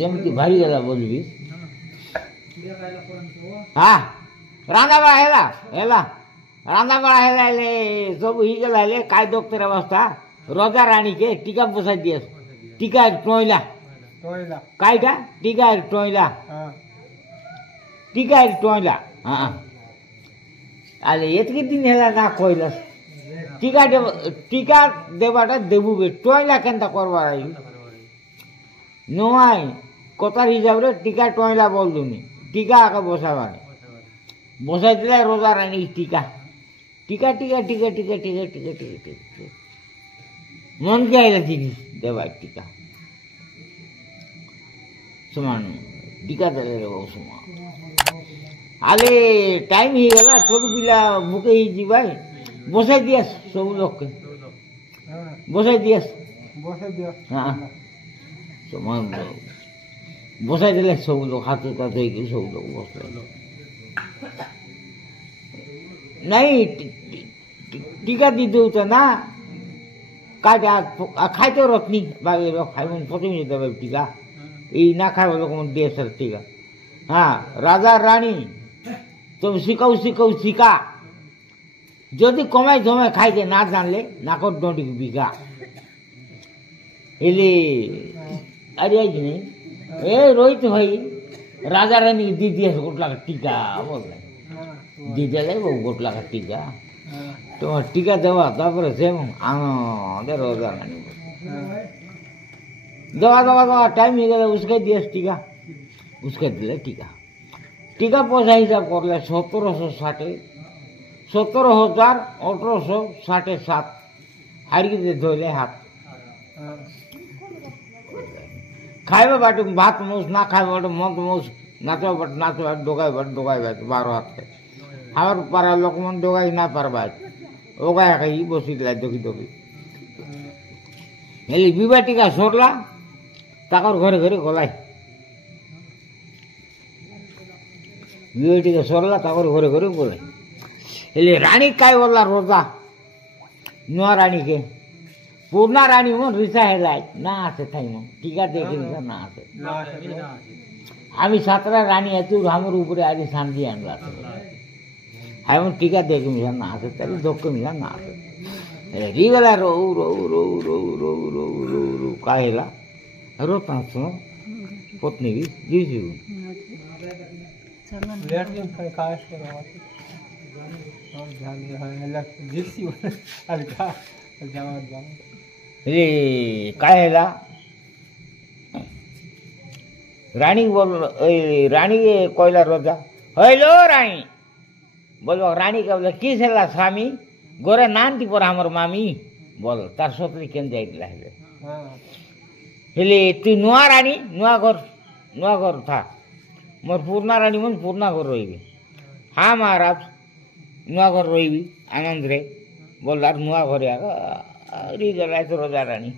ଯେମିତି ଭାରିଗଲା ବୋଲିବି ହଁ ରାନ୍ଧାବଢ଼ା ହେଲା ହେଲା ରାନ୍ଧାବଢ଼ା ହେଲା ହେଲେ ସବୁ ହେଇଗଲା ହେଲେ କାଇ ଦପ୍ତର ଅବସ୍ଥା ରଜା ରାଣୀକେ ଟିକା ବସାଇ ଦିଏ ଟିକା ଟଇଲା କାଇଟା ଟିକା ଟଇଲା ଟିକା ଟଇଲା ହଁ ଆରେ ଏତିକି ଦିନ ହେଲା ନା କହିଲା टीका देवाटा देबू बे टोइला केनता करबार आई नोआई कतार हिसाब रे टीका टोइला बोल दुनी टीका आका बसाबार बसाई दिला रोजा रानी टीका टीका टीका टीका टीका टीका टीका टीका मन के आइला जिनिस देवा टीका समान टीका देले रे समान आले टाइम ही गला छोटू पिला भूखे ही जी भाई बसाई दिया सब लोग के बसाई दिया हाँ समान बसाई दिले सब लोग हाथ का धोई के सब लोग बसले नहीं टीका दी दो तो ना काटे खाई तो रखनी बाकी लोग खाई मन पता नहीं दबे टीका ये ना खाए लोग मन दे सर टीका हाँ राजा रानी तुम सिखाओ सिखाओ सिखा যদি কমাই জমাই খাইতে না জানলে নাকর ডন্ডি বিঘা এলে আরে আইছি নেই এ রোহিত ভাই রাজা রানী দি দিয়েছে গোট লাখ টিকা বললে দি দিলে গোট লাখ টিকা তোমার টিকা দেওয়া তারপরে যেমন আমাদের রাজা রানী দেওয়া দেওয়া দেওয়া টাইম হয়ে গেলে উসকে দিয়েছে টিকা উসকে দিলে টিকা টিকা পয়সা হিসাব করলে 1760 17,1867 हारिके धोले हाथ खाइबा बाटो भात मोस ना खाइबा बाटो मत मोस नाचो बट डोगाई बट 12 हाथ हमार पारा लोक मन डोगाई ना पारबा ओगाय खाई बसिला दोकी दोकी हेली बिबाटिका सरला ताकर घरे घरे गलाई बिबाटिका सरला ताकर घरे घरे गलाई એટલે રાણી કાઈ બોલા રોજા नुआ रानी के पूर्णा रानी मन रिसा हेला ना आसे थाई मन टीका देखि ना आसे हामी 17 रानी हेतु हमर ऊपरे आदि शांति आनला हामी टीका देखि ना आसे तरी दुख मिला ना आसे रिगला रो रो रो रो रो रो रो रो काहेला रो तासो पत्नी भी जी जी लेट के काश करो काय रानी बोल रानी कोयला रोजा हेलो रानी बोलो रानी का बोले किस है स्वामी गोरे नानती पर हमर मामी बोल तार सोतरी केन जाइला हेले तू नुआ रानी नुआ घर था मोर पूर्णा रानी मन पूर्णा घर रही हाँ महाराज नुआ घर रही आनंद रे बोलार नुआ घर री गला तो रोजा रानी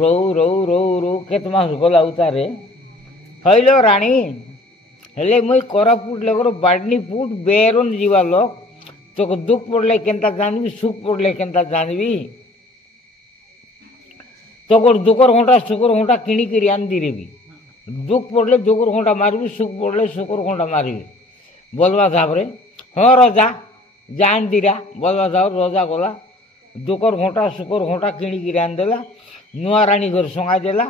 रो रो रो रो केत मास गला उतारे हईलो रानी हेले मुई कोरापुट लेकर बाडनीपुट बेरन जीवा लोक तो दुख पड़ले केनता जानबी सुख पड़ले केनता जानबी तो दुकर घंटा सुकर घंटा किणी करी आन दी रेबी दुख पड़ले दुकर घंटा मारबी सुख पड़ले सुकर घंटा मारबी बोलवा साहब हाँ रजा जान दीरा बोलवा साहब रजा गला दुकर घंटा सुकर घंटा किणी करी आन देला नुआ रानी घर संगा देला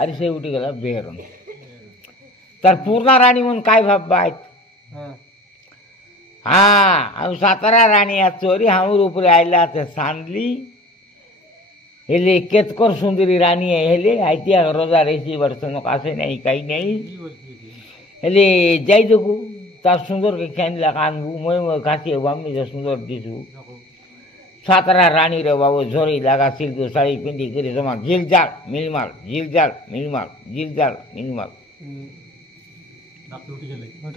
अरे से उठी गला बेरन तार पूर्णा रानी मन काय भाबबा हाँ हम 17 रानी चोरी हमर ऊपर आइला सांदली हेले केतकर सुंदरी रानी हेले आइतिया रोजा रेसी वर्षन कासे नहीं कहीं नहीं हेले जाई देखू तार सुंदर के खान लगानबू मैं घासी वामी जो सुंदर दिसू 17 रानी रे बाबू झोरी लगा सिल्क साड़ी पिंडी करी जमा झिलझाल मिलमाल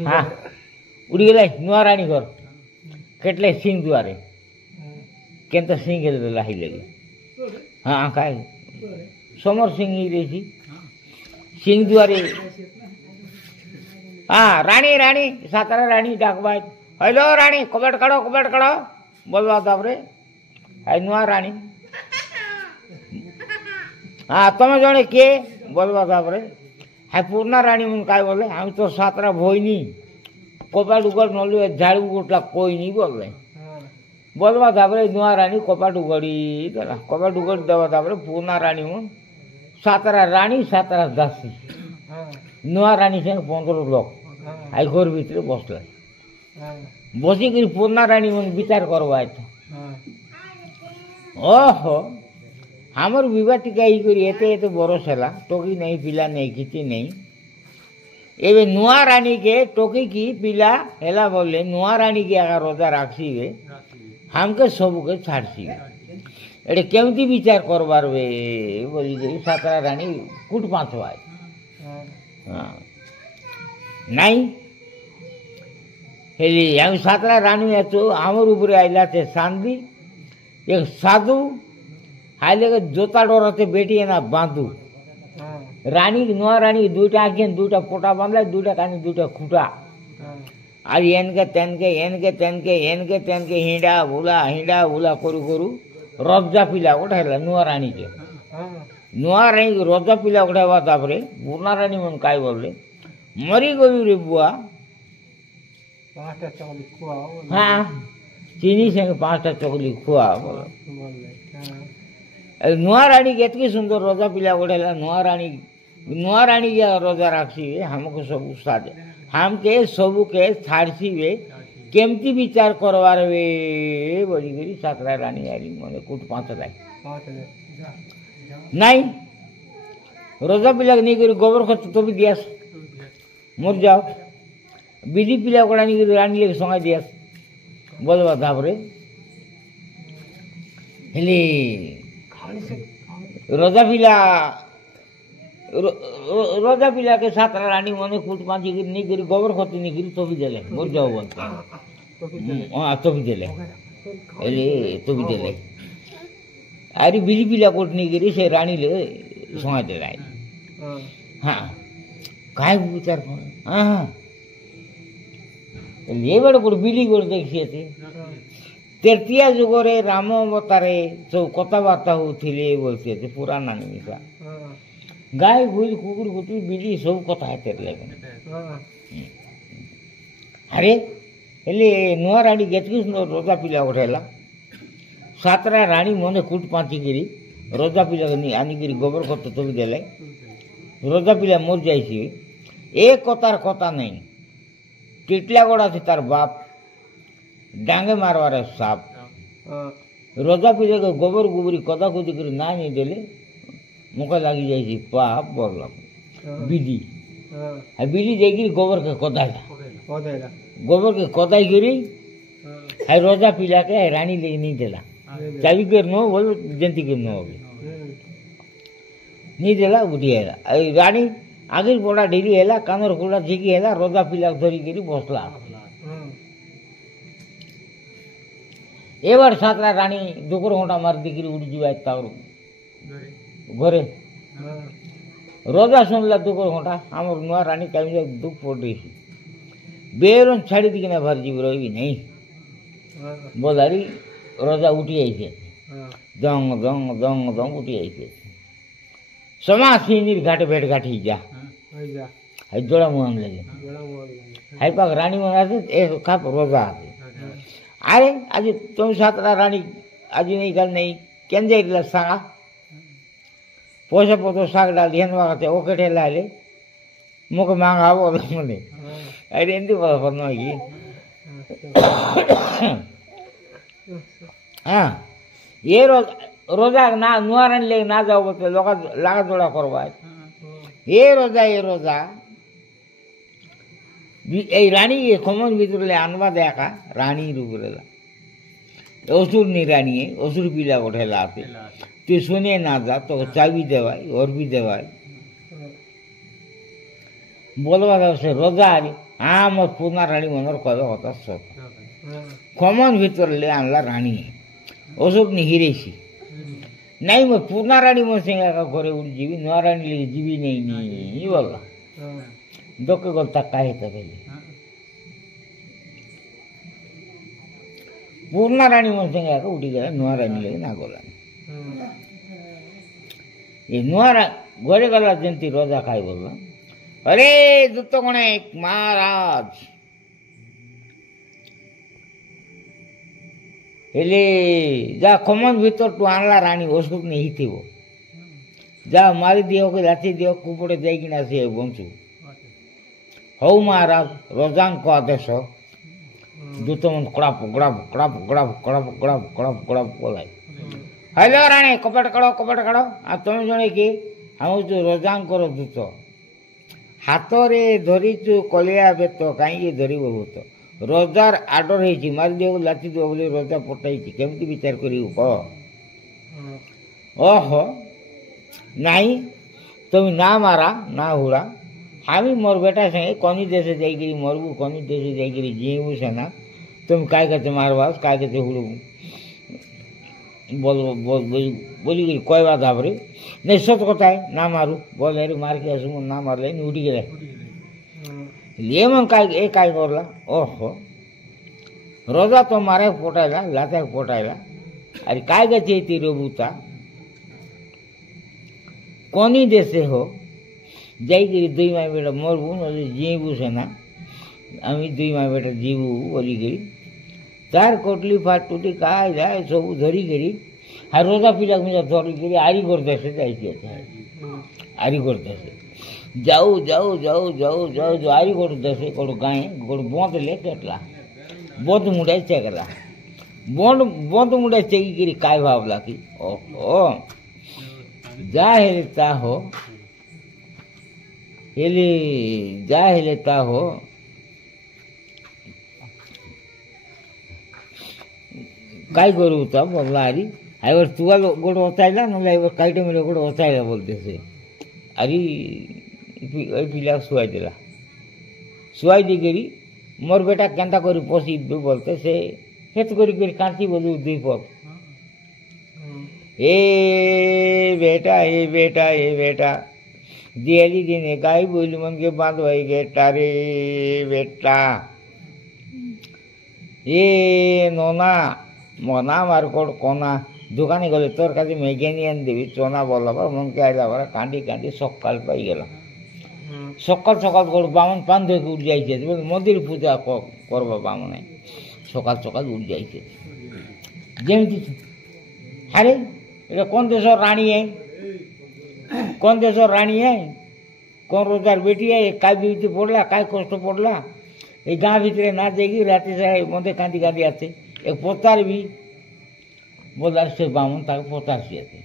हाँ उड़ी गए नुआ रानी घर केटले सिंह दुआरे केंता सिंह के लाही लगी हाँ काय समर सिंह ही रही सिंह दुआरे हाँ रानी रानी 17 रानी डाकबाज हेलो रानी कबट कड़ो बोलवा तापरे आई नुआ रानी हाँ तुम जने किए बोलवा तापरे হ্যাঁ পূর্ণা রানী মন কাই বলে আমি তো সাতরা ভইনি কপাট উগড় নলু ঝাড়ু উগড়টা কইনি বললে বলবা তারপরে নূয়া রানী কপাট উগড়ি দেলা কপাট উগড় দেওয়া তারপরে পূর্ণা রানী মন সাতরা রানী সাতরা দাসী নূয়া রানী সঙ্গে 15 লোক আই ঘর ভিতরে বসলে বসি করে পূর্ণা রানী মন বিচার করবো তো ওহো আমার বিবাহ টিকা ই করি এতে এতে বড় সেলা টকি নেই পিলা নেই কিছু নেই এবার নূয়া রানীকে টকি কি পিলা হেলা বললে নূয়া রানীকে আগে রোজা রাখছিবে हमके सबके छाड़सी এটা কেমতি বিচার করবার বে বলি যে সাতরা রানী কুট পাঁচবায় নাই হেলি আমি সাতরা রানী এত আমার উপরে আইলাতে শান্তি এক সাধু আইলে জোতা ডরাতে বেটিয়ে না বাঁধু রানী নয়া রানী দুইটা আঁকেন দুইটা পোটা বাঁধলে দুইটা কানে দুইটা খুঁটা আর এনকে তেনকে হিঁড়া ভুলা করু রজ্জা পিলা উঠাইলা নূয়া রানীকে নূয়া রানী রজ্জা পিলা উঠাইবা তারপরে পূর্ণা রানী মন কাই বললে মরি গলু রে বুয়া হ্যাঁ চিনি সঙ্গে 5টা চকলি খুয়া বলো নূয়া রানী এতকি সুন্দর রজা পিলা উঠাইলা নূয়া রানী রজা রাখছি हमको सब साजे हमके सबके छाड़सीबे केमती विचार करवार वे बोली करी सातरा रानी आली मने कुट पाँचराय नहीं रोजा पिला नहीं करी गोबर खत तो भी दियास मर जाओ बिली पिला कोड़ा नहीं करी रानी लेके संगा दियास बोलवा तापरे हेली रोजा पिला के सातरा रानी मने कुट पाँची गिर नहीं करी गोबर खत नहीं करी तो भी दिले मर जाओ बोलते हाँ तो भी दिले अरे तो भी दिले अरे बिली पिला कोट नहीं करी से रानी ले सोंगा दिला हाँ काय विचार हाँ ये बड़े कोट बिली कोट देखिए थे तृतीय जुगरे राम अवतारे सब कथबार्ता होथिले बोलते थे पुराना निमिषा गाय भूल कुकुर कुकुर बिली सब कथा है लगे अरे એટલે નવા રાણી કેટલી સુંદર રોજા પીલા ઉઠેલા સાતરા રાણી મને કૂટ પાંચી ગીરી રોજા પીલા આની ગીરી গোবর ખત તો બી દેલે રોજા પીલા મર જાય છે એક કતાર કથા નહીં કેટલા ગોડાથી તાર બાપ ડાંગે મારવારે સાપ રોજા પીલા গোবর গোবરી કદા કુદી કરી ના નહીં દેલે मुख लगी जाए पाप बोल बिली बिली जाएगी गोबर के कोदाला गोबर के कोदाई गिरी है रोजा पिला के रानी ले नहीं देला चाबी कर नो बोल जंती कर नो नहीं देला उठिएला रानी आगे बड़ा ढेरी हेला कानर खुला झिकी हेला रोजा पिला धरी गिरी बसला एबार सातरा रानी दुकर घंटा मार दिगिरी उड़ी जाए तावर घरे रोजा शुनला दुकर घंटा आम नुआ रानी कमी दुख पड़ रही बेरोन छाड़ी दी ना भर जीव रही नहीं बोलारी रोजा उठी आई थे दंग दंग दंग दंग उठी आई थे समा सीनीर घाटे भेट घाटी जा है जोड़ा मुहम लगे है पाक रानी मना एक खाप रोजा आते अरे आज तुम सातरा रानी आज नहीं कल नहीं कें जाए सांगा पैसा पतो शाक डाल ध्यान वगैरह ओके ठेला ले मुझे मांगा बोल मने अरे इंदी बोला फरना की हाँ ये रोजा ना नुआरन ले ना जाओ बोलते लोग लागा जोड़ा करवाए ये रोजा ये रानी ये कमन भीतर ले अनवा देखा रानी रूबरेला असुर नहीं रानी है असुर पीला उठेला आते तू सुने ना जा तो चाबी देवाई और भी देवाई बोलवा से रोजा आ रही हाँ मत पूर्णा रानी मनोर कदा होता सब कमन भीतर ले आनला रानी है असुर नहीं हिरेसी नहीं मैं पूर्णा रानी मन सिंह का घरे उड़ जीवी नवा रानी ले जीवी नहीं बोला दोके गोलता काहे तबे पूर्णा रानी मन सिंह का उड़ी गया नवा रानी ले ना गोला ये नुआरा घरे गला जंती रोजा खाई बोल अरे दूत गणेश महाराज हेले जा खमन भीतर तू आणला राणी ओषुक नहीं थी जा मारी दियो के लाठी दियो कुपड़े जाइकी ना से बंचू हौ महाराज रोजांक आदेश दूत मन कड़ाप कड़ाप कड़ाप कड़ाप कड़ाप कड़ाप कड़ाप कड़ाप बोलाय हेलो राणी कपट काढ़ आ तुम जणे कि हम जो रोजांकर दूत हाथ रे धरीचु कलिया बेत कहीं धरब भूत रजार आडर होती मारी दियो लाठी दियो बोली रजा पटाई केमती विचार कर कह ओहो नहीं तुम ना मारा ना हुड़ा हामी मोर बेटा संगे कनी देशे जाइकरी मरबू कनी देशे जाइकरी जीवू सेना तुम काय कहते मारबास काय कहते हुड़ू बोल बोल बोली गई कोई बात आप रे नहीं सत कथा है ना मारू बोल अरे मार के असू ना मार ले उठी गए लिए मन काय करला ओहो रोजा तो मारे पोटायला लाता पोटायला अरे काय गती ती रोबूता कोनी देशे हो जाइकरी दुई माई बेटा मरबू ना जीवू सेना आमी दुई माई बेटा जीवू बोली गई तार कोटली फाट टूटी काय जाए सब धरी करी हाँ रोजा पिला मुझे धरी करी आरी करते जाई आरी करते जाऊ जाऊ जाऊ जाऊ जाऊ जो आरी करते गोटे गाय गोटे बंद ले केटला बंद मुंडा चेकला बंद मुंडा चेकी करी काय भावला कि ओहो जा हेले ता हो हेले जा हेले ता हो काय करू होता बोलला अरे आईवर तुला गोड ओचायला ना आईवर काही टाइम गोड ओचायला बोलते से अरे पिला शुआई देला शुआई दी करी मोर बेटा केंता करी पोसी बोलते से हेत करी करी कांची बोलू दुई पग ए बेटा दियाली दिने गाय बोली मन के बांध भाई गेटा रे बेटा ए नोना मना मार कोड कोना दुकाने गले तोर का मैगेनी आन देवी चोना बोला मन के आईला बड़ा कांडी कांडी सकाल पाई गला सकाल सकाल गोड़ बामन पान धोके उठ जाइए मंदिर पूजा करबा बामने सकाल सकाल उठ जाइए जमी अरे ये कौन देश रानी है कौन देश रानी है कौन रोजगार बेटी है काय बीती पड़ला काय कष्ट पड़ला ये गाँव भितर ना जाएगी राति से मदे कांदी कांदी आते एक पोतार भी बोला से बामन तक पोतार सी आते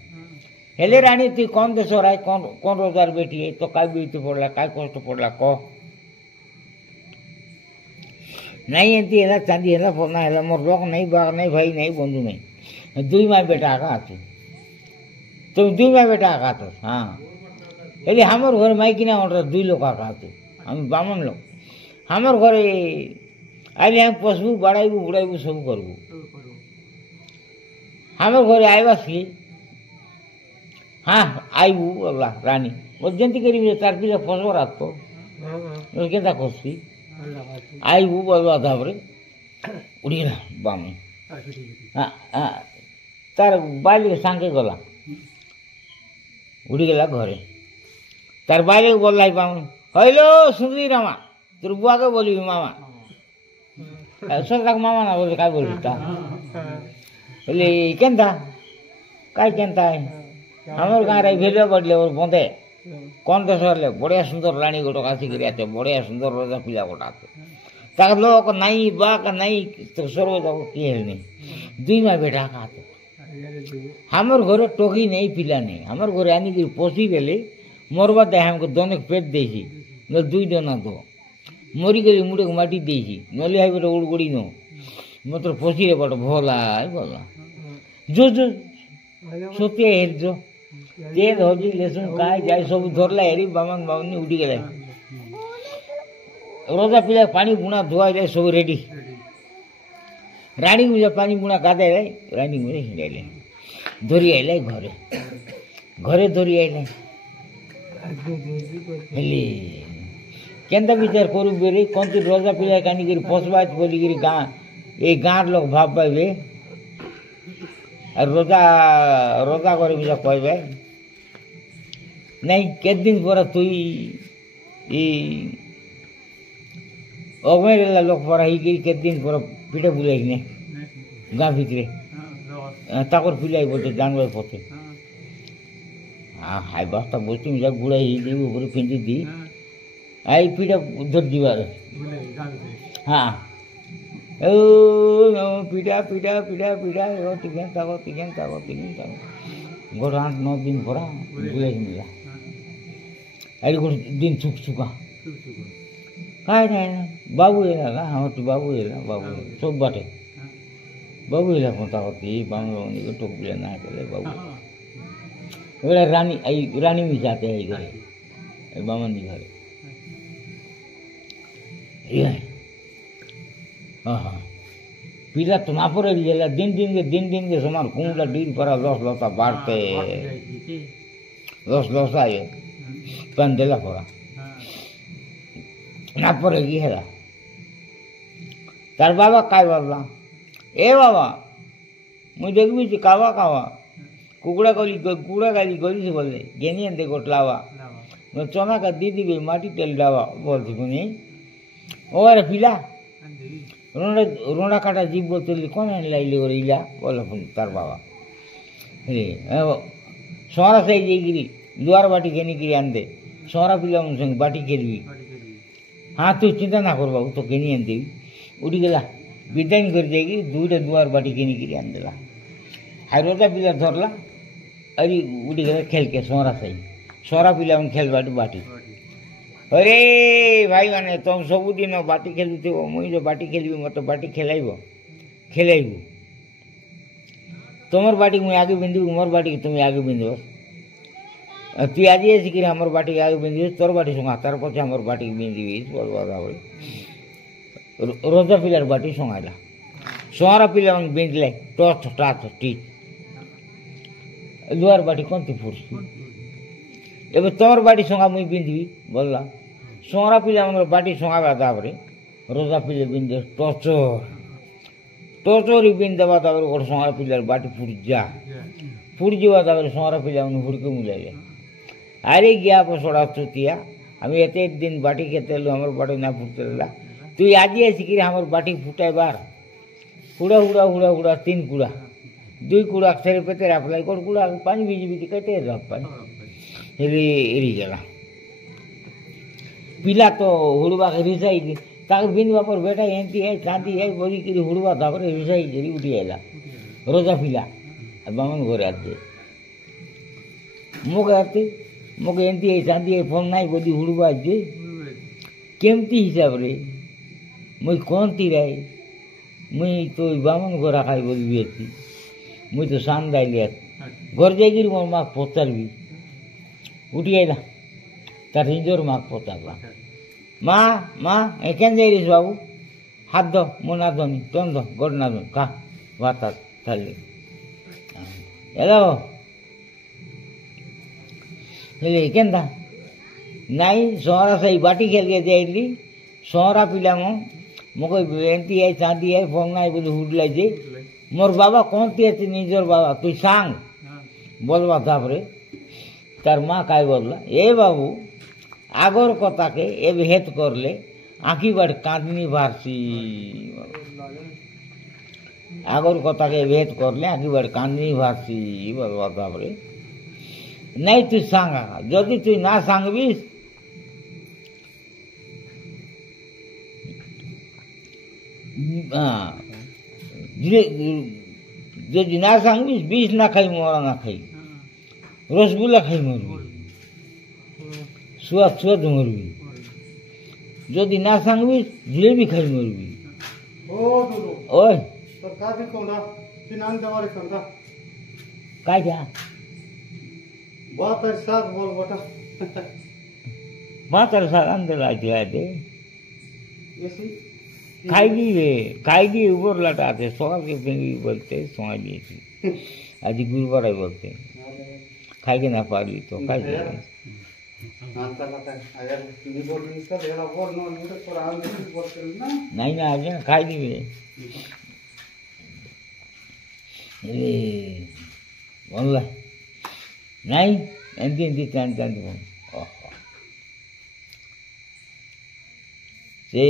हेले रानी तु कौन देश राय कौन कौन रोजगार बेटी है तो काय बीती पड़ला काय कष्ट पड़ला कह नहीं एंती है चांदी है फोना है मोर लोक नहीं बाग नहीं भाई नहीं बंधु नहीं दुई माई बेटा आका आते तुम दुई माई बेटा आका तो हाँ हेले हमार घर माइकी ना ऑर्डर दुई लोग आका आते हम बामन लोग हमार घरे आइले हम पशु बढ़ाइबू बुढ़ाइबू सब करबू हमार घरे आइबा सी हाँ आइबू बोला रानी वो जंती करी तार पिला फसवा राखतो केंता खोसी आइबू बोलवा धाबरे उड़ीला बामन हाँ हाँ तार बाली सांगे गला उड़ी गला घरे तार बाली बोलला बामन हेलो सुंदरी रामा तोर बुआ के बोली मामा सर तक मामा ना बोले काय बोली बोले केंता काय केंता है हमारे गाँव रे भेलिया बढ़ले और बंदे कौन देश ले बढ़िया सुंदर रानी गोटो काशी करी आते बढ़िया सुंदर रोजा पिला गोटा ताक लोग नहीं बाक नहीं तो सर्व जाओ किए नहीं दुई माँ बेटा खाते हमारे घरे टोकी नहीं पिला नहीं हमारे घरे आनी की पोसी देले मोरबा दे हमको दोनों पेट देसी न दुई दोना दो मरी गली मुड़े को माटी देसी नली हाई बेटा उड़गुड़ी नो मतलब पोसी रे बट भोला है बोला जो जो सोते हेर जो तेज होजी लेसुन काय जाय सब धरला हेरी बामन बामनी उड़ी गले रोजा पिला पानी बुना धोआ जाए सब रेडी रानी मुझे पानी बुना गादे रे रानी मुझे हिंडले धोरी आइले घरे घरे धोरी आइले हेली केंदा विचार करू बेरे कौन ती रोजा पिला कानी गिरी पोसबाज बोली गिरी गाँ ये गाँव लोग भाव पाइबे और रोजा रोजा करे मुझे कहबे नहीं के दिन पर तुई अगमेरेला लोक परा ही केते दिन पर पिठा बुलाई ने गाँ भितरे ताकर पिलाई बोलते जानवर पथे हाई बस्ता बस्ती में जब बुढ़ाई ही देवी ऊपर फिंदी दी आई पीड़ा उधर दीवार हाँ ओ पीड़ा पीड़ा पीड़ा पीड़ा यो तिगें ताको गोड़ 8-9 दिन परा बुलाई मिला आई गोड़ दिन चुक चुका काय नाही बाबू येला का हाँ तो बाबू येला बाबू सब बाटे बाबू येला कोणता होती बांगलोनी को टोक बिला ना चले बाबू एवढा राणी मी जाते आहे घरी बामनी घरी ये हाँ हाँ पीला तो ना पर लेला दिन के समान कुंडला डील पर लॉस लता बांटते लॉस आए पंदेला पड़ा ना पर गेला तार बाबा काय बोलला ए बाबा मुझे देखबी कावा कावा कुकड़ा गाली गली से बोले गेनी अंदे गोटलावा चना का दीदी भी माटी तेल डावा बोलती कुनी और पिला रोड़ा काटा जीप बोलते कौन लाइले और इला बोला तार बाबा सोरा सही जाइगिरी दुआर बाटी गेनी गिरी आंदे सोरा पिला संग बाटी खेलबी हाँ तू चिंता ना कर बाबू तो गेनी आंदे उड़ी गला विदाइन कर जाएगी दुईटा दुआर बाटी गेनी गिरी आंदेला हाई रोजा पिला धरला अरे उड़ी गला खेल के सोरा पिला खेल बाटी अरे भाई मैंने तुम सबुदिन बाटी खेलुथे मुई जो बाटी खेलबी मत बाटी खेलाइबू तुमर बाटी मुई आगे बिंदु मोर बाटी तुम आगे बिंदु तु आज शिखी हमर बाटी आगे बिंदु तोर बाटी संगा तार पचे हमर बाटी बिंदी रोजा पिलार बाटी संगाला सोरा पिला बिंदले टच टाच टी दुआर बाटी कौन फुर्सी एवं तोर बाटी संगा मुई बिंदी बोलला सोरा पिला बाटी संगा तापर रोजा पिले बिंदे टोचोरी बिंद देवा गोटे सोरा पिलार बाटी फुट जावा सोरा पिला हुड़के मुलाइले अरे गया पसड़ा चुतिया हमें एत दिन बाटी खेते हमार बाटी ना फुटते तु आज शिखी हमार बाटी फुटाई बार हुड़ा हुड़ा हुड़ा हुड़ा 3 कुड़ा 2 कुड़ा अक्षर पेते राखला कोड़ कुड़ा पानी बीजी कटे रख पानी एरी गला पिला तो हुड़वा के रिसाई ताके बिंदवा पर बेटा एंती है चांदी है बोली कि हुड़वा तापर रिसाई जरी उठी आइला रोजा पिला बामन घरे आते मोके एंती है चांदी है फोन नाई बदी हुड़वा जे केमती हिसाब रे मुई कोनती रही मुई तो बामन घोरा खाई बोली बेची मुई तो शान दाइले घर जाइगिरी मोर माँ पोचारबी उठी आइला तार हिंजोर माँ पोचारला माँ केन जाइरिस बाबू हाथ दो मुँह ना धोनी तुम दो गोड़ ना धो खा बात थाली हेलो हेले केन था नाई सोहरा सही बाटी खेल के जाइली सोहरा पिला मोको एंती है चांदी है फोन नाई बोली हुडलाई जे मोर बाबा कौन ती है निजर बाबा तु सांग बोलवा तापरे तार माँ काय बोलला ए बाबू आगोर कथा के एब हेत करले आँखी बाड़ कांदनी भारसी आगोर कथा के एब हेत करले आँखी बाड़ कांदनी भारसी बोलवा तापरे नहीं तु सांगा जदि तु ना सांगबिस যদি না सांगबिस বিষ না খাই মরা না খাই রসগোল্লা খাই মরবি সুয়াদ সুয়াদ মরবি যদি না सांगबिस জিলেবি খাই মরবি ওই তোর কাছে কোনটা সিনান দেওয়ারে কোনটা काय क्या बहुत साथ बोल बेटा मातर साथ अंदर आते ऐसी खाएगी ऊपर लटाते सोहा के फेंगी बोलते सोहा लिए थी आज गुरुवार बोलते खाएगी ना पाली तो खाए नहीं ना आज खाएगी बोल नहीं एंती एंती चांद चांद ते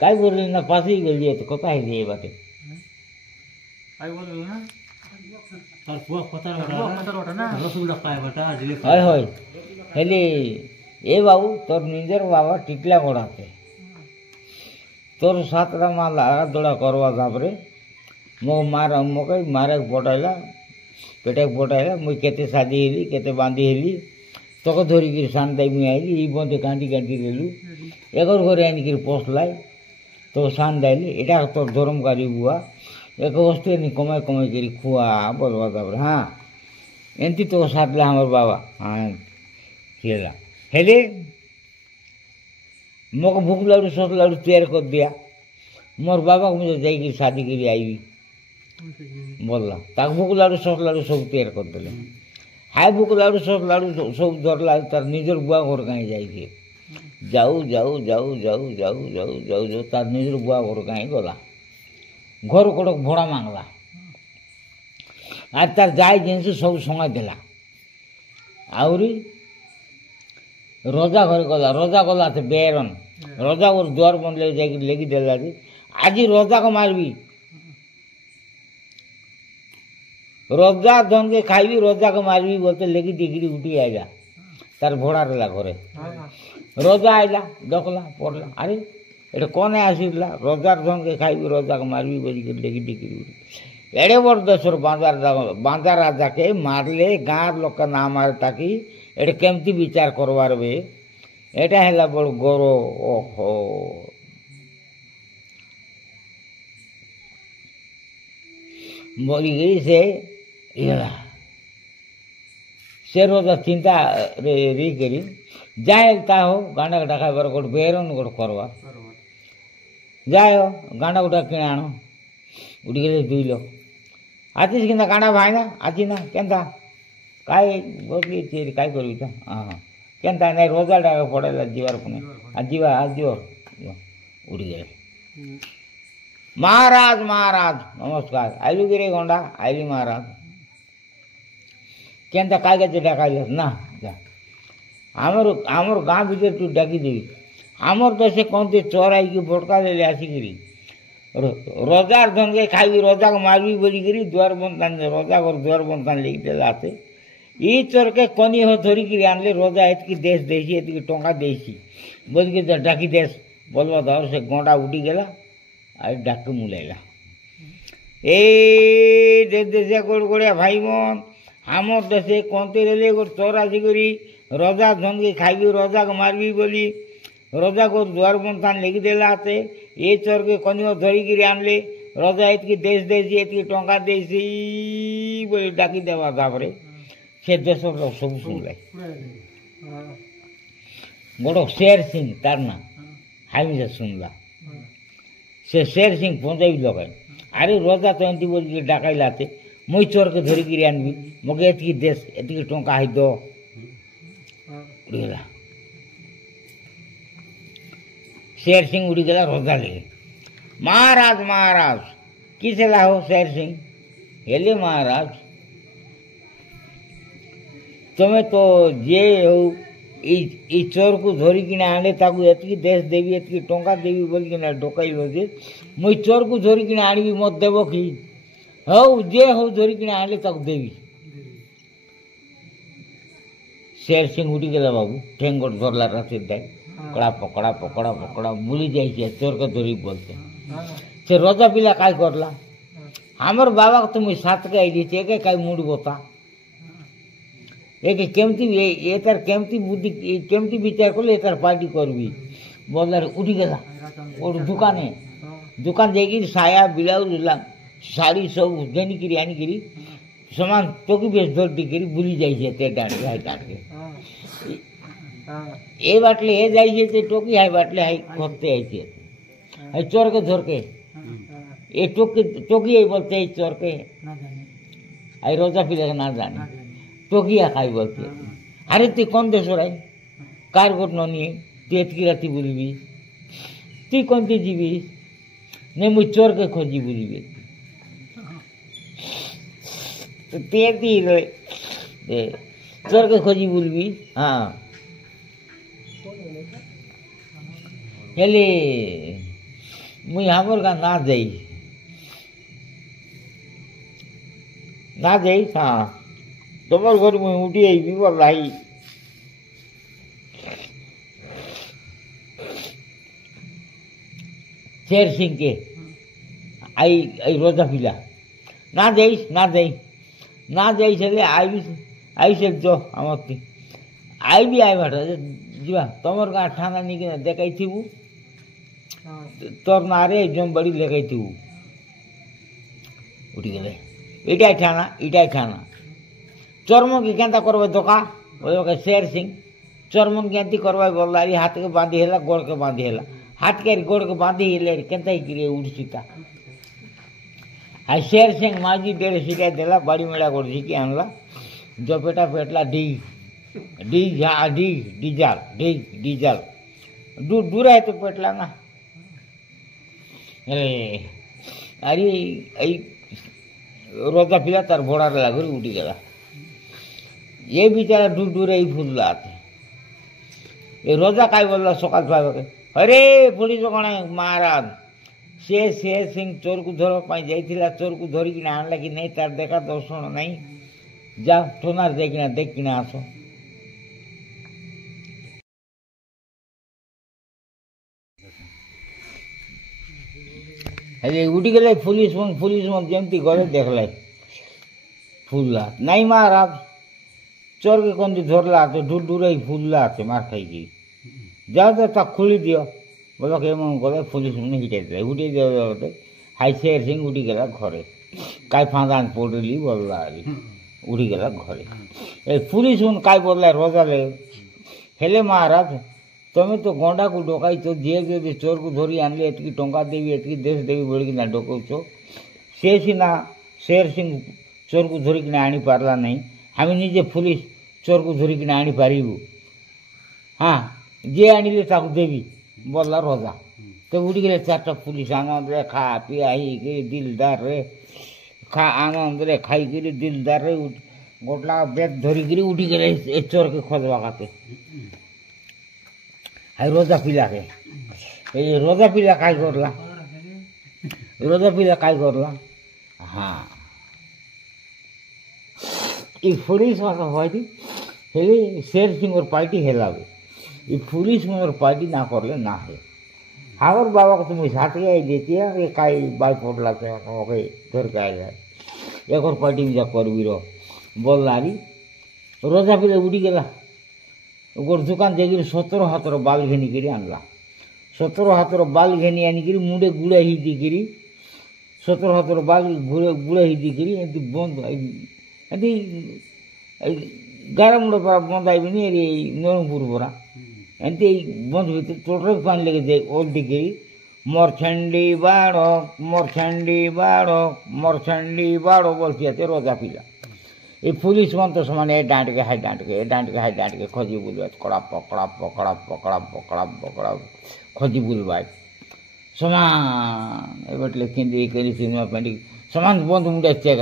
काय बोलले ना पाचही गेली आहे कथा आहे ते बाटे काय बोललो ना और पुआ पता वाटा ना रसगुल्ला पाए वाटा जिले হয় হয় হেলে এ বাবু তোর নিজের বাবা টিকলা গোড়াতে তোর সাতটা মা লাগা দোড়া করবা তারপরে মোকে মারে বটাইলা পেটে বটাইলা মুই কেতে সাজি হেলি কেতে বাঁধি হেলি তোকে ধরিকি সান্দাই মুই আইলি এই বন্ধে কাঁদি কাঁদি গেলু এগর ঘরে আনিকি পোষলাই তো সান্দাইলি এটা তোর ধরমকারী বুয়া এক বস্তু নি কমাই কমাই করি খুয়া বলবা তারপরে হ্যাঁ এমতি তো সাথলে আমার বাবা হ্যাঁ খেলা হেলে मोको भूख लाड़ू सोच लाड़ू तैयार कर दिया मोर बाबा को मुझे जाएगी शादी के लिए आई बोलला ताक भूख लाड़ू सोच लाड़ू सब तैयार कर दिले हाय भूख लाड़ू सोच लाड़ू सब धरला तार निजर बुआ घर कहीं जाइए जाऊ जाऊ जाऊ जाऊ जाऊ जाऊ जाऊ जाऊ तार निजर बुआ घर कहीं गला घर कोड़क भोड़ा मांगला आज तार जाए जिनसे सब संगा देला आउरी रोजा घर गला रोजा गला तो बेरन रोजा और द्वार बन ले जाके लेगी देला दी आज ही रोजा को मारबी रोजा धन के खाई रोजा को मारबी बोलते लेगी डिग्री उठी आएगा तार घोड़ा रेला घरे रोजा आएगा देखला पड़ला अरे এটা কোনে আসিলা রোজার ধনকে খাইবি রোজাকে মারবি বলি লেগি ডিগ্রি উঠি এড়ে বড় দেশের বাঁধা রাজাকে মারলে গাঁর লোক না মারে তাকি এটা কেমতি বিচার করবার বে এটা হেলা বড় গৌর ওহো বলি গেই সে রোজা চিন্তা রি করি যাই তা হো গাঁডা ডাকাইবার গোট বেরন গোট করবা যাও গাঁডা গোটা কিনে আনো উঠি গেলে দুইল আছিস কিনা গাঁডা ভাই না আছি না কেনতা काय बसली ते काय करू इथं हां केंता नाही रोजा डागा पडायला जीवार कोणी आजीवा आजीवर उडी गेले महाराज महाराज नमस्कार आयलू गिरे गोंडा आयली महाराज केंता काय गए डाकाइल ना जा आमर आमर गाँ भीतर तू डाकी देवी आमर तो से कौन थे चोर आई की बोटका ले आसी गिरी रोजार धन के खाई रोजा को मारवी बोली गिरी द्वार बंतान रोजा और द्वार बंतान लेके देलाते ई चोर के कोनी हो धरी की आनले रोजा एतकी देश देसी एतकी टोंका देसी बोल के डाकी देश बोलवा दाव से गोंडा उठी गेला আর ডাক্তার মুলাইলা এই দেশে গোড়গোড়িয়া ভাই বোন আমার দেশে কন্তে রেলে গোর চোর আসি করি রোজা ধনকে খাইবি রোজাকে মারবি বলি রোজা কো দুয়ার বন্থান লেগে দেলা আছে এই চোরকে কনিও ধরিকিরি আনলে রোজা এতকি দেশ দেশি এতকি টঙ্কা দেশি বলে ডাকি দেওয়া তারপরে সে দেশের লোক সব শুনলাই বড় শের সিং তার না হামিজা শুনলা से शेर सिंह पहुंचाई लगाए अरे रोजा तो एंती बोल के डाकाई लाते मुई चोर के धरी गिरी आनबी मगे एतकी देश एतकी टोंका हाई दो उड़ी गला शेर सिंह उड़ी गला रोजा ले महाराज महाराज किसे ला हो शेर सिंह हेले महाराज तुम्हें तो जे हो ई चोर को धरी कि आने ताकू एतकी देश देवी एतकी टोंका देवी बोल कि डोकाई होते मुई चोर को धरी कि आनबी मत देव कि हौ जे हो धरी कि आने ताकू देवी शेर सिंह उठी गला बाबू ठेंगोट धरला रास्ते दाय कड़ा पकड़ा पकड़ा पकड़ा भूली जाइए चोर को धरी बोलते से रोजा पिला काय करला हमर बाबा तो मुई साथ के आई दी काय मूड बोता एक केमती ये तार केमती बुद्धि केमती विचार करले तार पार्टी करबी बोलला उठी गला और दुकाने दुकान जाएगी साया ब्लाउज साड़ी सब देनी गिरी आनी गिरी सामान तो की बेच धर गिरी भूली जाइए ते डांट हाई डांट के ए बाटले ए जाइए ते टोकी हाई बाटले हाई खोपते आइए हाई चोर के धर के ये टोकी आई बोलते है चोर के आई रोजा पिला ना जाने टोकिया खाई बोलते अरे तु कौन देश राय कार गोट नहीं तु एतकी राती बोलबी तु कौन ती जीवी नहीं मुझ चोर के खोजी बोलबी तो तेती चोर के खोजी बोलबी हाँ हेले मुई हमर का ना जाई हाँ तुम्हार घर मुई उठी आई बोल लाई शेर सिंह के आई रोजा पिला ना जाइस हेले आई जो आमती आई भी आई बाटा जीवा तुमर गाँ ठाना निकिन देखाई थी तोर नारे जम बड़ी लेखाई थी उठी गले इटाई ठाना चर्म की केंता करवा दोका बोले शेर सिंह चर्म केंती करवा बोल हाथ के बांधी हेला गोड़ के बांधी हेला हाथ के गोड़ के बांधी हेले केंता ही किए उड़सीता आ शेर सिंह माजी डेढ़ सीटा देला बड़ी मेड़ा गोड़ सीखी आनला जो पेटा पेटला डीजल दूर है तो पेटला ना अरे रोजा पिला तार भोड़ा लगा उठी गला ये बेचारा दूर ही फुल आते ये रोजा काय बोल सकाल पाए अरे पुलिस कौन महाराज से शेर सिंह चोर को धरवा जाइला चोर को धरिकी आणला कि नहीं तार देखा दर्शन नहीं जा ठोनार देखना देखना आसो अरे उठी गए पुलिस मन जमती गले देखल फुलला नहीं महाराज चोर के कौन धरला दूर ही फुलला मार खाई जाओ तो तक खुली दियो बोलो के मन गले पुलिस मन हिटे उठी दे हाई शेर सिंह उठी गला घरे काय फाँदान पड़ली बोलला उड़ी गला घरे पुलिस मन काय बोलला रोजा ले हेले महाराज तुम्हें तो गंडा को डोकाई तो जे चोर को धरी आनले एतकी टंका देवी एतकी देश देवी बोलिकी ना डोकाउछ से सीना शेर सिंह चोर को धरिकी आनी पारला नहीं हमें निजे पुलिस चोर को धरिकी आनी पारिबु हाँ जे आनिले ताकू देवी बोलला रोजा तो उड़ी गले चारटा पुलिस आनंद रे खा पिया ही दिलदार रे खा आनंद रे खाई करी दिलदार रे गोटला बेग धरिकी उठी गले चोर के खोजवा खाते हाई रोजा पिला के रोजा पिला काय करला हाँ ये पुलिस हयती हेले शेर सिंह पार्टी हेलावे ये पुलिस में पार्टी ना करले ना है हावर बाबा को तुम साथ आई देती है ये काय बाई फोटला ओके धर के आएगा एक और पार्टी में जा कर रो बोल लारी रोजा पिला उड़ी गला गोर दुकान देखिए 17 हाथर बाल घेनी करी आनला 17 हाथर बाल घेनी आनिक मुंडे गुड़ा ही दिकरी 17 हाथर बाल गुड़ा ही दिकरी एमती बंद एमती गारा मुंडे पर बंद आई नहीं अरे नरमपुर परा एमती बंद भीतर टोटल पानी लगे जाए ओल दिकरी मोरछंडी बाड़ो बोलती आते रोजा पिला ये पुलिस मन तो समान डांट के हाई खोजी बुलवा कड़ा खोजी बुलवा समान एबटले केंद्रीय करी सिनेमा पेंटी समान बंद मुंडे चेक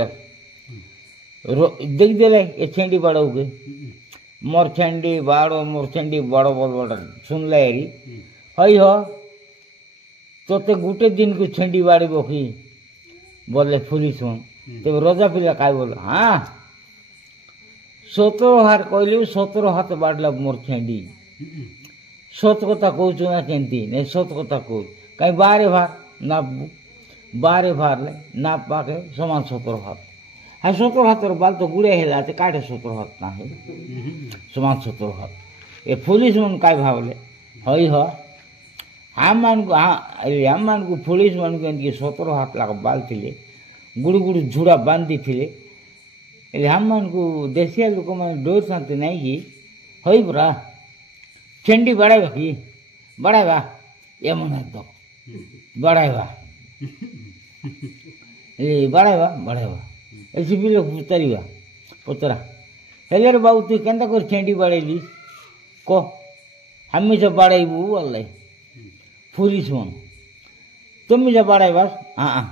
देख देले ये छेंडी बाड़ो के मोरछंडी बाड़ो बोल सुन ले हई हो तोते गुटे दिन को छेंडी बाड़ी बोकी बोले पुलिस मन तो रोजा पिला काय बोल हाँ 17 हार कहलु 17 हाथ बाड़ला मोर छेंडी सत कथा कहूँ ना केंती नहीं सत कथा कहूँ कहीं बारे भार ले ना पाके समान 17 हाथ हाँ 17 हाथ बाल तो गुड़े हेला काटे 17 हाथ ना है समान 17 हाथ ये पुलिस मन काय भावले हई हो हम मान को पुलिस मन को 17 हाथ लाग बाल थिले गुड़ गुड़ झुड़ा बांधी थिले हम मान को देशिया लोक मैंने डोर शांति नहीं की हई बरा चंडी बढ़ावा कि बढ़ावा ये मन दो बढ़ावा बढ़ावा ऐसे भी लोग पुतरा हेले रे बाबू तू केंता कर चंडी बढ़ेली को हमें से बढ़ाइबू वाला पुलिस मन तुम से बढ़ाइबा हाँ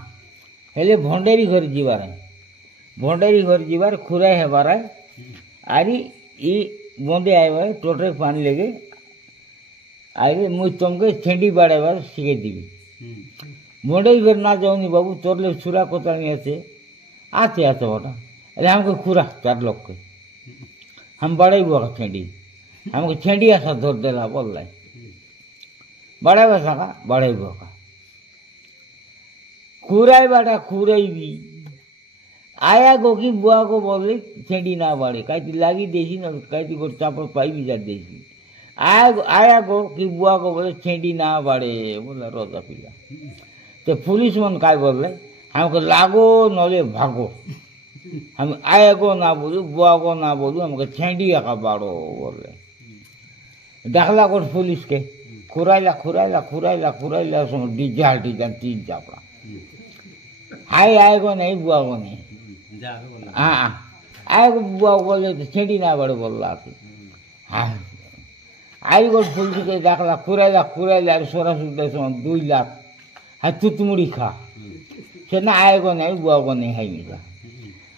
हेले भंडारी घर जीवार खुराई हेबार आरी ई बंदे आए टोटरे पानी लेगे आइले मुझ तुमके छेंडी बाड़ेबार शिखे दिबी मोड़े बेर ना जाऊनी बाबू तोरले छुरा कोतानी आते आते आते बटा अरे हमको खुरा 4 लोग के हम बड़े बुआ का छेंडी हमको छेंडी ऐसा धर देला बोल रहा बड़े बसा का बड़े बुआ का खुराई बाटा खुराई भी आया गो की बुआ को बोले छेंडी ना बाड़े कहीं लागी देसी ना कहीं को चापड़ पाई भी जा देसी आया गो कि बुआ को बोले छेंडी ना बाड़े बोला रोजा पिला तो पुलिस मन काय बोल रहे हमको लागो नले भागो हम आया को ना बोलू बुआ को ना बोलू हमको छेंडी का बाड़ो बोल रहे दाखला को पुलिस के खुराइला खुराइला खुराइला खुराइला डिजाल डिजाल 3 चापड़ा आए को नहीं बुआ को नहीं हाँ आए को बुआ को बोले तो छेंडी ना बाड़े बोल रहा हाँ आई गोट पुलिस के दाखला खुराइला खुराइला 2 लाख है तुतमुड़ी खा से ना आए को नहीं बुआ को नहीं है मिला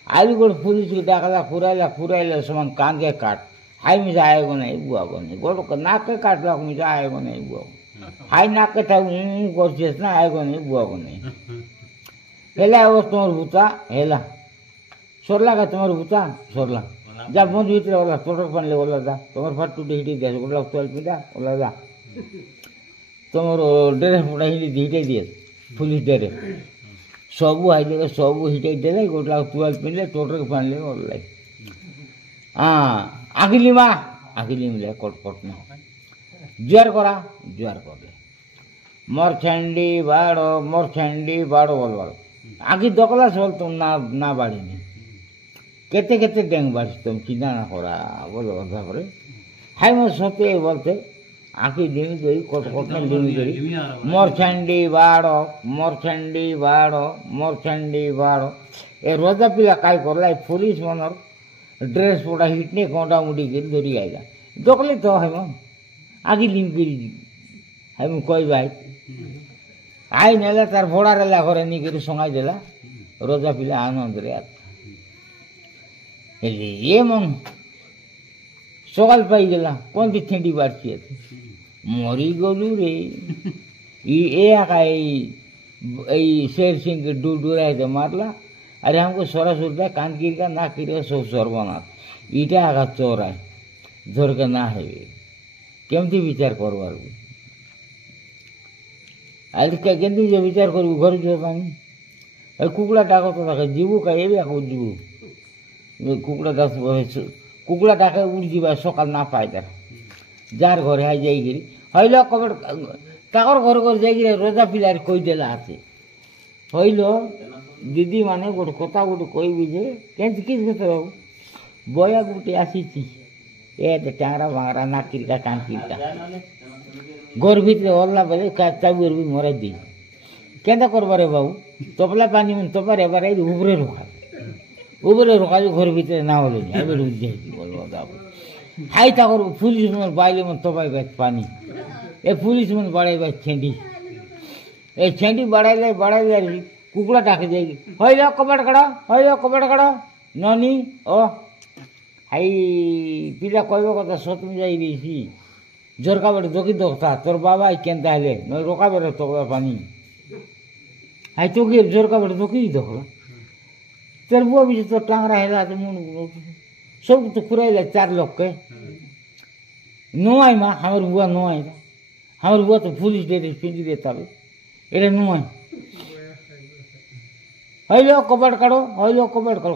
आई गोट पुलिस के दाखला खुराइला खुराइला समान कान के काट हाई मिसा आए को नहीं बुआ को नहीं गोट नाक के काट लाख मिसा आए को नहीं बुआ को हाई नाक के था गोट ना आए को नहीं बुआ को नहीं हेला वो तुम्हार भूता हेला सोरला का तुम्हार भूता सोरला जब मन भीतर वाला टोटक पन ले बोला था तुम्हारे फाट टूटे हिटे दिया गोट लाख 12 पिता बोला था तुम्हारो ड्रेस मोटा हिटे दिए पुलिस ड्रेस सबू आई जगह सबू हिटे दे गोट लाख 12 पिले टोटक पन ले बोला हाँ आखिली मिले कोट में जुआर करा जुआर कर दे मोर छेंडी बाड़ो बोल आगे दकला बोल तुम ना बाड़ी नहीं केते केते डेंग बाड़ी तुम चिंता ना करा बोलो पर हाई मैं सोते बोलते आखी डिमी करी कोट में डिमी करी मोर छेंडी बाड़ो ए रोजा पिला काय करला पुलिस मनर ड्रेस पोटा हिटने कोंटा मुड़ी के धरी आएगा दकले तो है मन आगे डिमी करी है मैं कोई भाई आई नेला तार फोड़ा रेला घरे निकरी संगाई देला रोजा पिला आनंद रे ये मन सकाल पाई गला कौन थी ठंडी बाढ़ी मरी गलू रे शेर सिंह के डूरा तो मारला अरे हमको सोरा सुरता कान गिर का ना गिर सब सर्वनाथ ईटा आगा चोर है धर के ना है केमती विचार करवार आज क्या केंद्र जो विचार कर घर जो पानी कुकड़ा टाको तो था जीवू का ये भी आको जीवू कुकड़ा टाके उड़ जीवा सकाल ना पाए तार जार घर है जाइगिरी हईलो कबर ताकर घर घर जाइगिरी रोजा पिलार कोई देला आते हईलो दीदी माने गोटे कथा गोटे कहबी जे केंत किस कथा बाबू बया गोटे आसी ए टांगरा बांगरा नाकिरका कानकिरका घर भितर ओल्ला बेले चाबुर भी मराई दी केंदा करबारे बाबू तपला पानी में तपार एबार ऊपरे रोका घर भीतर ना हलो हाई तक पुलिस मन बाइले मन तपाई बैठ पानी ए पुलिस मन बाड़ाई बैठ छेंडी बाड़ाई कुकड़ा टाके जाएगी हईलो कबाट कड़ा ननी ओ हाई पिला कहब कथा सत में जाई रही जोरका बेटे दोकी दोखता तोर बाबा केंता हेले न रोका बेटे तपला पानी हाई तो जोरका बेटे दोकी दोखला तेर बुआ भी तो टांगरा हेला तो मुन सब तो खुराइला 4 लोग के नुआई माँ हमार बुआ नुआई हमार बुआ तो पुलिस दे पिंडी देता बे एरे नुआई हईलो कबाट काड़ो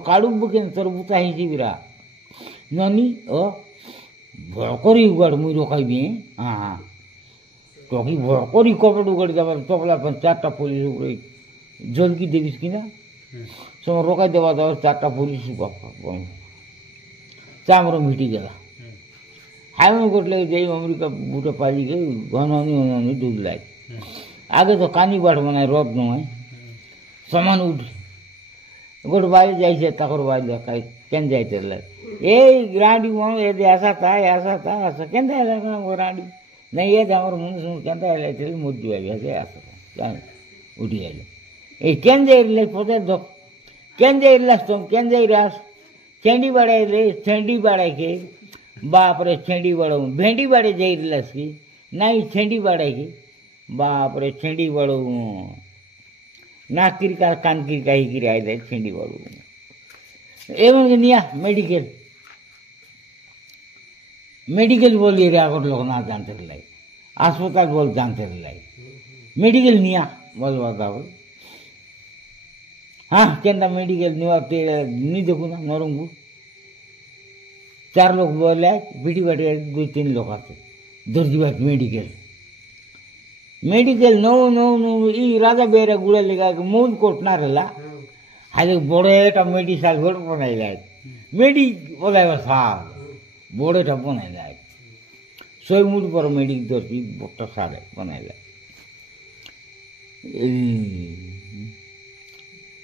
काड़ू बुके तोर बुता ही जीविरा ननी ओ भयकरी उगाड़ मुई रोकाई हाँ टोकी भयकरी कबाट उगाड़ी दबार तपला 4टा पुलिस उगड़े जल्दी देवीस कि ना सब रोकाई देवा दबार 4टा पुलिस चामरो मिटी गला हाई में गोटले जाई अमेरिका बूटा पाली के घनौनी डूब लाए आगे तो कानी बाट बनाए रद नुआई सामान उठ गोट बाइल जाइए तकर बाइल कहीं केन जाए ए राडी मन ये ऐसा था ऐसा केंदा हेला वो राडी नहीं ये हमारे मुंड सुन केंदा हेला मुद्दू है ऐसा उठी आइल ए केन जाइले पोते दो केन जाइलास तुम केन जाइरास छेंडी बाड़े के बाप रे छेंडी बाड़ो भेंडी बाड़े जाइलास की नहीं छेंडी बाड़ेगी बाप रे छेंडी बाड़ू नाक किरका कान किरका ही गिरा है छेंडी बाड़ू एवं निया मेडिकल मेडिकल बोलिए रे आगर लोग ना जानते लाई अस्पताल बोल जानते लाई मेडिकल निया बोल बताओ हाँ केंदा मेडिकल नहीं देखू ना नरंगू 4 लोग बोले बीटी बाटे 2-3 लोग आते दर्जी बाट मेडिकल नो नो नो ई राजा बेरे गुड़ा लेगा मूल कोटना रला हाले बड़ेटा मेडिसाल घर बनाइला मेडी बोलाइबा साल बड़ेटा बनाइला 100 मुठ पर मेडिक दर्जी बट्टा साले बनाइला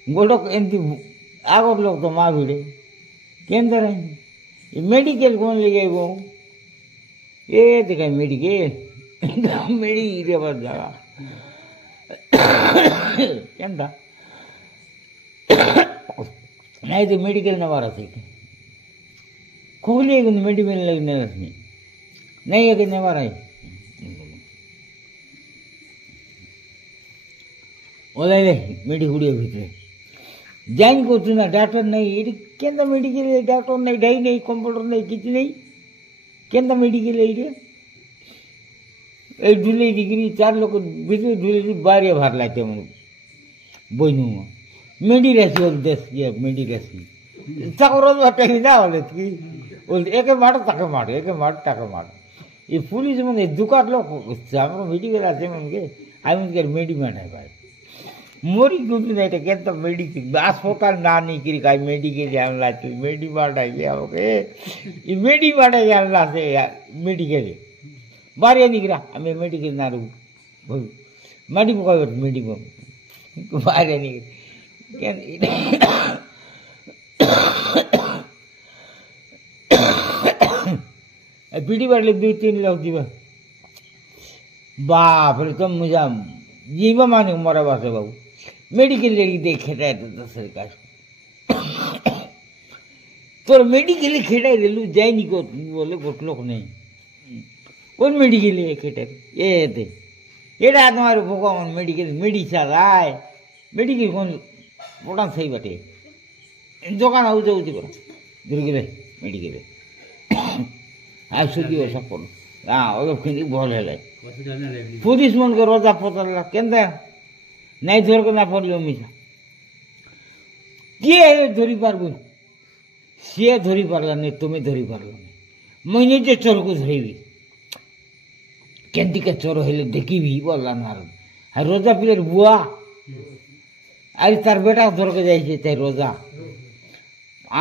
गोटक एमती आगर लोग तो माँ भिड़े केंद्र मेडिकल कौन ले गए वो ये देखा मेडिकल मेडी रे बस जागा केंद्र नहीं तो मेडिकल ना बारा थी खोले मेडिकल लगने नहीं है कि नहीं बारा ओला मेडी गुड़िया भीतर जाइन को ना डॉक्टर नहीं ये केंदा मेडिकल डॉक्टर नहीं डाई नहीं कंप्यूटर नहीं किसी नहीं केंदा मेडिकल ये ढूले डिग्री 4 लोग भीतर ढूले बारिया भार लाते मन बोइनु मेडी रेसी और देश ये मेडी रेसी चाकरोज वाटे ना वाले की बोल एक मार ताके मार ये पुलिस मन दुकान लोग हमरो मेडिकल आते मन के आई मन के मेडी में है भाई मोरी गुड नहीं क्या तो मेडिकल अस्पताल ना नहीं करी का मेडिकल जानला तो मेडी बाटा गया ओके ये मेडी बाटा जानला से मेडिकल बारे निकरा हमें मेडिकल ना रू बोल माडी को मेडिकल बारे निकल पीढ़ी बाटले 2-3 लोग जीवा बाप रे तो मुझे जीवा माने मरा बासे बाबू मेडिकल लेके दे खेटा तो सरकार तो मेडिकल खेटा ले जाए नहीं को बोले कुछ लोग नहीं कौन मेडिकल ले खेटा ये थे ये रात हमारे भगवान मेडिकल मेडिसिन आए मेडिकल कौन पोटा सही बटे दुकान आउ जाऊ करो दुर्गे मेडिकल आज सुधी हो सब पड़ो हाँ वो फिर बोल है पुलिस मन के रोजा पता केंद्र नहीं धर के ना पड़लो मिसा किए धरी पारबो सी धरी पारला नहीं तुम्हें धरी पारला नहीं मैंने जो चोर को धरबी केंती के चोर हेले देखी बोला नारद हाय रोजा पिलर बुआ अरे तार बेटा धर के जाइए ते रोजा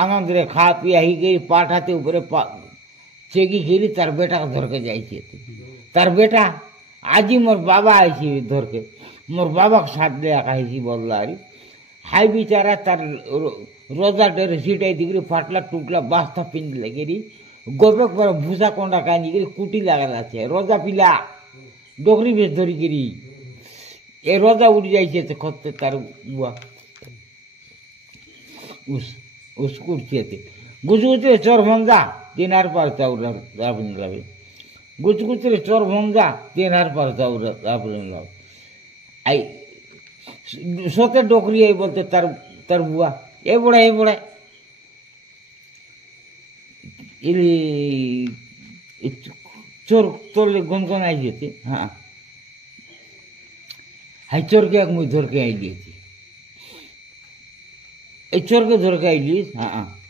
आनंद रे खा पिया ही गई पाठाते ऊपर चेगी गिरी तार बेटा धर के जाइए तार बेटा आज ही मोर बाबा आई धर के मोर बाबा के साथ ले आकाशी बोल रही हाई बेचारा तार रोजा डर सीट आई दिखरी फाटला टूटला बास्ता पिंड लगे री गोपे पर भूसा कोंडा का निकली कुटी लगा छे रोजा पिला डोकरी बेच धरी गिरी ए रोजा उड़ जाइए तो खत तार बुआ उस कुर्सी थे गुजगुजरे चोर भंगा 3 हार पर चाउर राबन लावे गुजगुजरे चोर भंगा 3 हार पर चाउर राबन लावे आई सोते डोकरी आई बोलते तर बुआ ये बड़ा इली चोर तोले गुनगुन आई जेते हाँ हाई चोर के मुझे धर के आई थी ए चोर के धर के आई ली हाँ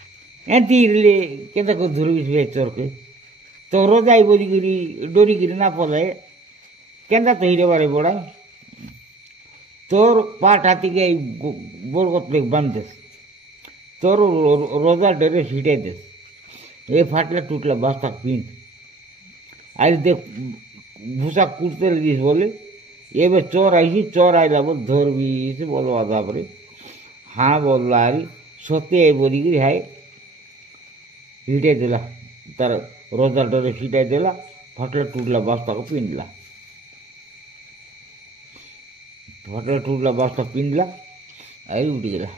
एंती इरले केंदा को धुरविस वे चोर के तो रोज आई बोली गिरी डोरी गिरी ना पड़े केंदा तो हीरे बारे बड़ा तोर पाट हाथी के बोरगत ले बंद देस तोर रोजा डरे सीटे देस ये फाटला टूटला बास्ता पिंड आज देख भूसा कूटते लगी बोले ये बे चोर आई चोर आइला बोल धोर भी से बोलो आधा परे हाँ बोल रही सोते आई बोली गिरी हाय सीटे दिला तार रोजा डरे सीटे दिला फाटला टूटला बास्ता को पिंडला फाटला टूटला बास्ता पिंडला आई उठी गला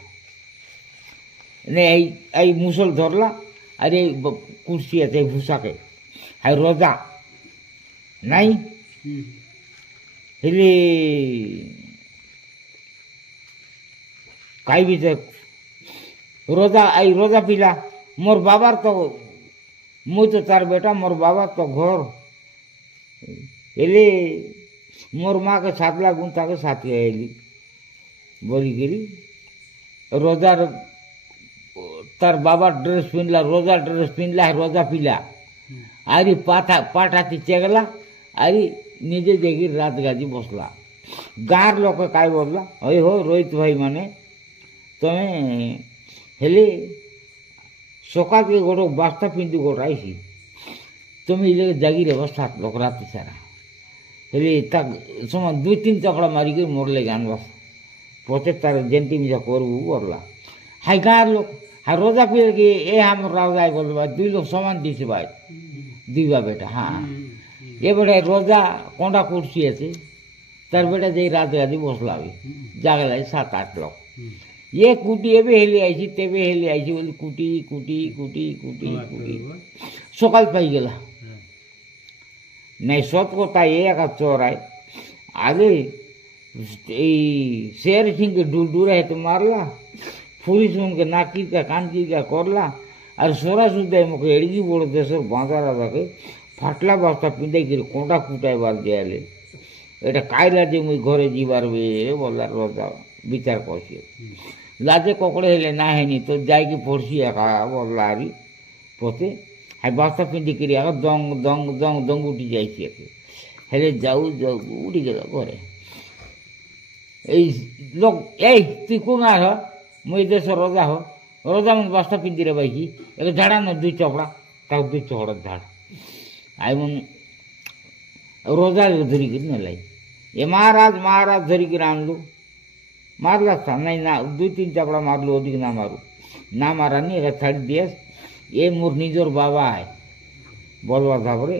नहीं आई मुसल धरला अरे कुर्सी है भूसा के हाय रोजा नहीं ହେଲେ ଖାଇବି ସେ ରୋଜା ପିଲା ମୋର୍ ବାବାର ତ ମୁଇଁ ତ ତାର ବେଟା ମୋର୍ ବାବାର ତ ଘର ହେଲେ ମୋର୍ ମାକେ ସାତଲା ଗୁଣ ତାକେ ସାଥି ଆଇଲି ବୋଲିକିରି ରୋଜାର ତାର ବାବା ଡ୍ରେସ୍ ପିନ୍ଧଲା ରୋଜା ଡ୍ରେସ୍ ପିନ୍ଧଲା ରୋଜା ପିଲା ଆରି ପାଠାତି ଚେଗଲା ଆରି ନିଜେ ଯାଇକି ରାତ ଗାଜି ବସଲା ଗାଁର ଲୋକ କାଇ ବୋଲଲା ହଇ ହୋ ରୋହିତ ଭାଇ ମାନେ ତମେ ହେଲେ ସକାଳକେ ଗୋଟେ ବାସ୍ତା ପିନ୍ଧି ଗୋଟେ ଆଇସି তুমি এদিকে জাগিরে বসা লোক রাতে সারা হেলে তা সময় 2-3 চকড়া মারিকি মরলে গান বস পথে তার জেন্টি মিজা করবু বললা হাই গাঁর লোক হাই রোজা পিলে কি এ আমার রাজায় বলবে ভাই 2 লোক সমান দিছে ভাই দিবা বেটা হ্যাঁ এ বেটা রোজা কোনটা কুর্সি আছে তার বেটা যেই রাত গাদি বসলাবি জাগলাই 7-8 লোক ये कुटी एबे हेली आईसी तेबे हेली आईसी बोली कुटी कुटी कुटी कुटी कुटी सकाल पाई गेला नहीं सत কথা एक चोर आए आगे शेर सिंह के डूर है तो मारला पुलिस उनके नाकी का कान की का करला और सोरा सुद्धा मुझे एड़गी बोल देश बांधारा जाके फाटला बस्ता पिंधे गिर कोटा कुटाई बार दियाले এটা কাই লাজে মুই ঘরে যাবার বে বললা রোজা বিচার করছি লাজে ককড়ে হেলে না হেনি তো যাইকি পড়ছি একা বললা আরি পথে হাই বস্তা পিঁধি করি একা দং দং দং দং উঠি যাইছি একে হেলে যাও যাও উঠি গেল ঘরে এই লোক এই তুই কোন আর মুই দেশ রোজা রোজা মন বস্তা পিঁধি রে বাইকি একে ঝাড়া না 2 চপড়া তাও 2 চপড়া ঝাড় আই মন रोजा धरिकी नेलाई ये महाराज धरिकी आणलू मारला नहीं ना 2-3 चापड़ा मारलू अधिक ना मारू ना मारा नहीं एका छाड़ी दिएस ये मोर निजोर बाबा है बोलवा धाबरे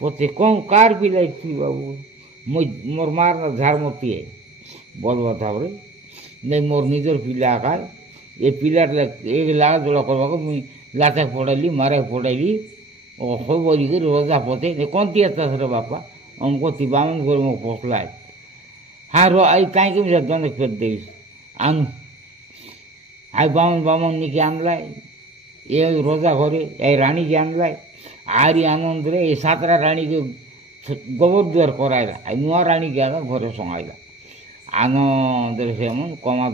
पोते कौन कार पिलाई बाबू मोर मारना झार मोती है बोलवा धाबरे नहीं मोर निजोर पिला का ये पिलार एक लाख जोड़ा करवा मुई लाचा फोड़ाली मारा फोड़ाली हो बोली कर रोजा पोते कौन दिया रे बापा हमको तिबामन कर मो पोसला हाँ रो आई कहीं के मुझे दोनों कर दे आनु आई बामन निके आनलाय ये रोजा घरे ये रानी के आनलाय आरी आनंद रे ये 7टा रानी के गोबर द्वार करायला आई नुआ रानी के आगा घरे संगाइला आनंद रे से मन कमा